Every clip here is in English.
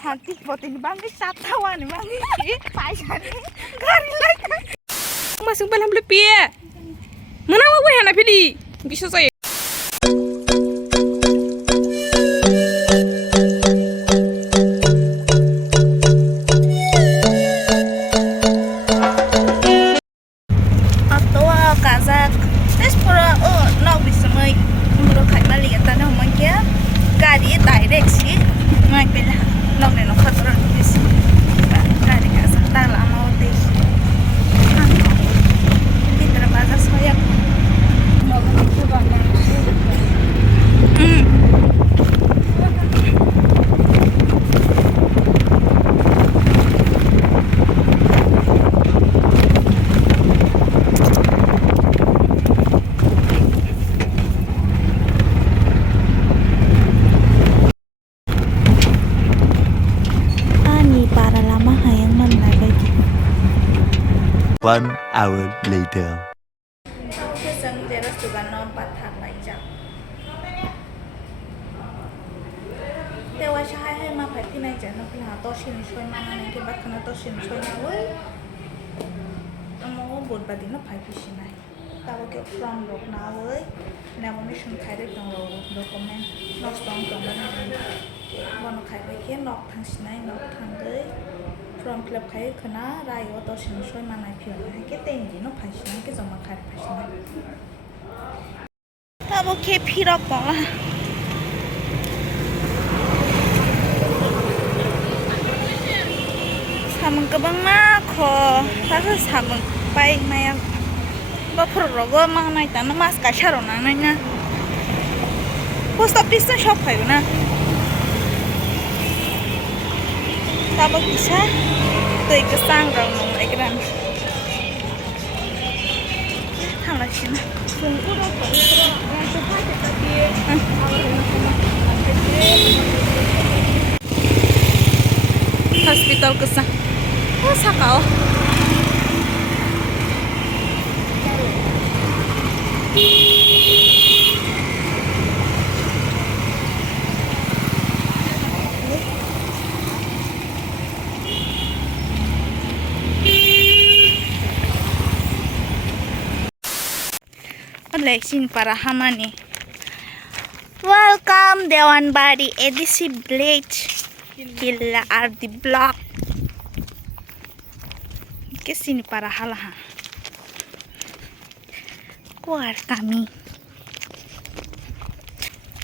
Santi potin bangi satawan bangi paisani gari lagi. Masuk balam lebih ya. Mana mau gue hana pilih? Bisa saya. Atau kazak. Terus pura nak bisa mai. Mula kai balik tanah mungkin gari direct sih. Mai pula nak ni nak khataran bis. Gari kazak tak lama deh. Di terbazar saya. One hour later. Aku sang jelas juga nompat hambai jam. Dewa cahaya ma pai pinai jam nak pinai tosin shoy mana ni ke bat kena tosin shoy na woi. Amo bot badi na pai pisinai. Tahu ke from dok na woi. Namonation kai dek dong lo dokumen nok stong dong mana ni. Bono kai pai ke nok thang sinai nok thang deh. From club kai kena rayo tosin shoy mana pion na ke tengi no pai sinai ke zoma kai pai sinai. Tahu ke pirok lah. Sameng kebang mako, tapi sameng pai maya, bapur rogo mang naik tanah mas kasar orang nanya. Post office tu shop hai na. Tahu kisah, tu ikut sanggal nong ekran. Hamlah sih na. Hospital kesah. Oh, sakal. Lesin para hamani. Welcome Dewan Bari edisi village. Killa are the block. Kesini para halahan. Kuar kami.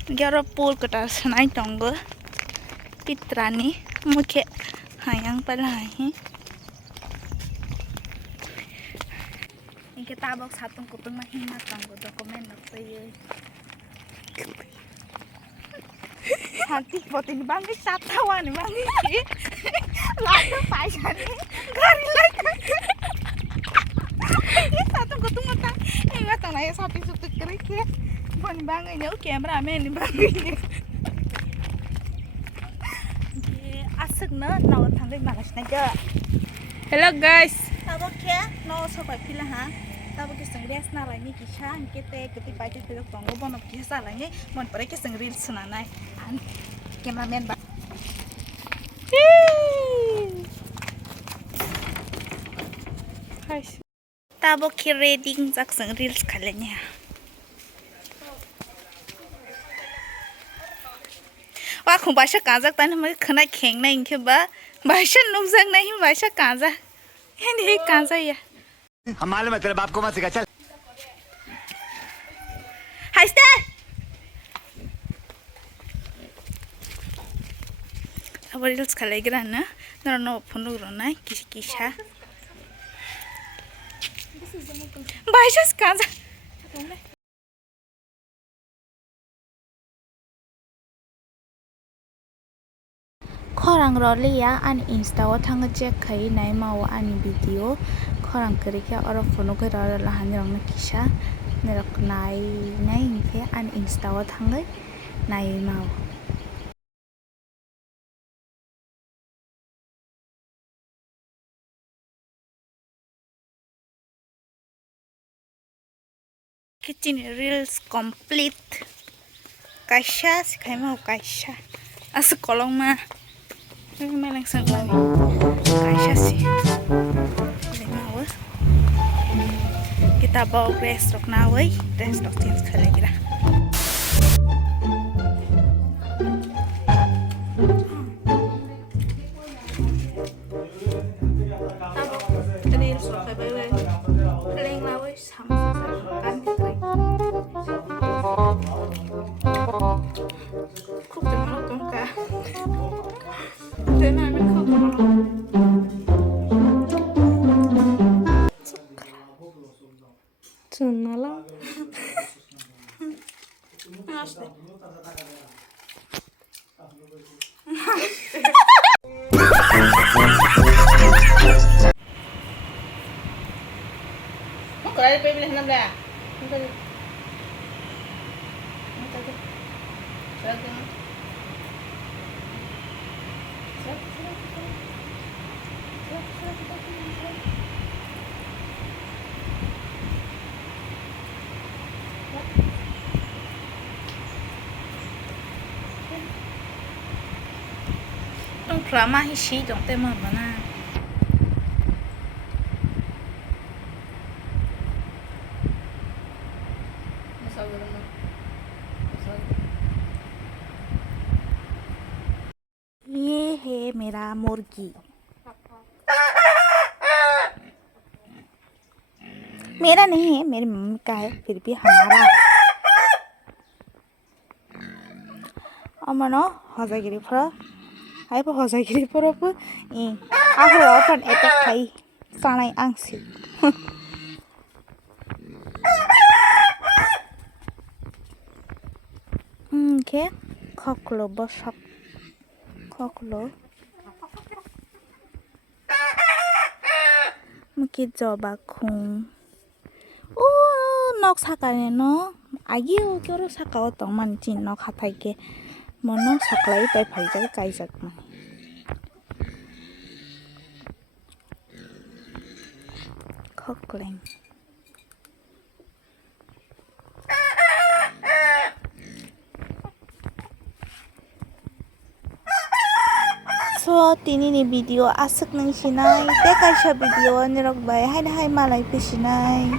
Garo pool kota senai tonggo. Pitrani muke hayang palahi. Kita abang satu kuping mahina tonggo dokumen apa ye. Santi potin bangi satawan bangi lalu paisani gari lagi. Satu kutung mata, ingat tanah sapi sutu kerik ya. Pon banginya oke kameramen bangi. Asik na nawa tanggai malas naga. Hello guys. Tahu ke? Nawa sobat pilih ha. Tahu ke sengrias na lagi kisah kita ketika baca film tonggo bono kisah lagi mon pergi sengrias senanai an kameramen ba. Guys. Tahu ke reading jak sengrias kalanya. Wah kung bahasa kazak tanya mereka kena keng na ingke ba bahasa nungzang na him bahasa kazak. Ini kazak ya. हम मालूम है तेरे बाप को मत सिखा चल Haiste. Apa reels kalai geran na? Nara phone rona kisah. Bahasa kazak. Korang roli ya an insta wa thanga check khai nai ma wa ani video korang kare kya ora phone ko ra la han rong na kisha nerak nai ke an insta wa thanga nai ma kitchen reels complete kasha sikai ma kasha as kolong ma Malang sangklang kaisasi. Lengawa. Kita bawa dress rok nawai, dress rok change kare kira. Reels rok kare kare. Leng nawai sama kan kare. Khúc từ nó cũng cả. Thế này mình không có Chunala. Mo kaya pibili na bla. Trong drama hi shi trong tem mà na. ये है मेरा मुर्गी मेरा नहीं है मेरी mummy का है फिर भी हमारा है अमनो हजागिरी फ्रा हाय पर हजागिरी फ्राबो आफोराव अपन एटेक खाई जानाय आंसि के खखलो Basak खखलो mungkin coba kung nok sakane no agi o kero sakao tong man chin nok hatai ke mono saklai pai phai ja kai jak ma khokleng So, tini ni video asik nang sinay. Teka siya video nirog bay. Hay na hay malay pa sinay.